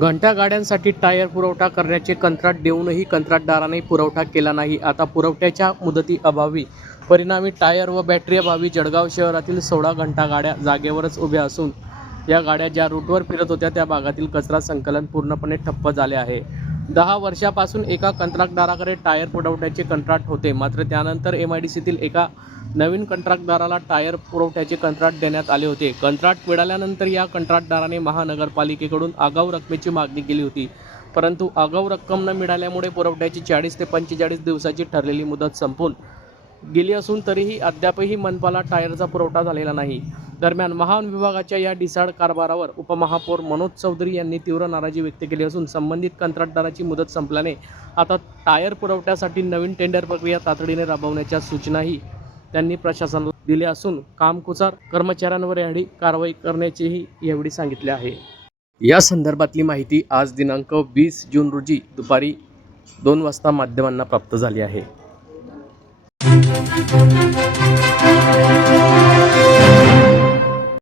घंटा गाड्यांसाठी टायर पुरवठा करण्याचे कंत्राट देऊनही कंत्राटदाराने पुरवठा केला नाही। आता पुरवठ्याच्या मुदती अभावी परिणामी टायर व बॅटरी अभावी जळगाव शहरातील 16 घंटा गाड्या जागेवरच उभ्या असून या गाड्या ज्या रूटवर फिरत होत्या त्या भागातील कचरा संकलन पूर्णपणे ठप्प झाले आहे। 10 वर्षापासून एका कंत्राटदाराकडे टायर पुरवठ्याचे कंत्राट होते, मात्र त्यानंतर MIDCतील एका नवीन कंत्राटदाराला टायर पुरवठ्याचे कंत्राट देण्यात आले होते। कंत्राट मिळाल्यानंतर या कंत्राटदाराने महानगरपालिकेकडून आगाऊ रकमेची मागणी केली होती, परंतु आगाऊ रक्कम न मिळाल्यामुळे पुरवठ्याची 40 ते 45 दिवसाची ठरलेली मुदत संपून गेली असून तरीही अद्यापही मनपाला टायरचा पुरवठा झालेला नाही। दरम्यान महान विभागाच्या या ढिसाळ कारभारावर उपमहापौर मनोज चौधरी यांनी तीव्र नाराजी व्यक्त केली असून संबंधित कंत्राटदाराची मुदत संपल्याने आता टायर पुरवठ्यासाठी नवीन टेंडर प्रक्रिया तातडीने राबवण्याच्या सूचनाही त्यांनी प्रशासनाला दिल्या असून कामकुचार कर्मचाऱ्यांवर यावेळी कारवाई करण्याचेही यावेळी सांगितले आहे। या संदर्भातली माहिती आज दिनांक 20 जून रोजी दुपारी 2 वाजता माध्यमांना प्राप्त झाली आहे।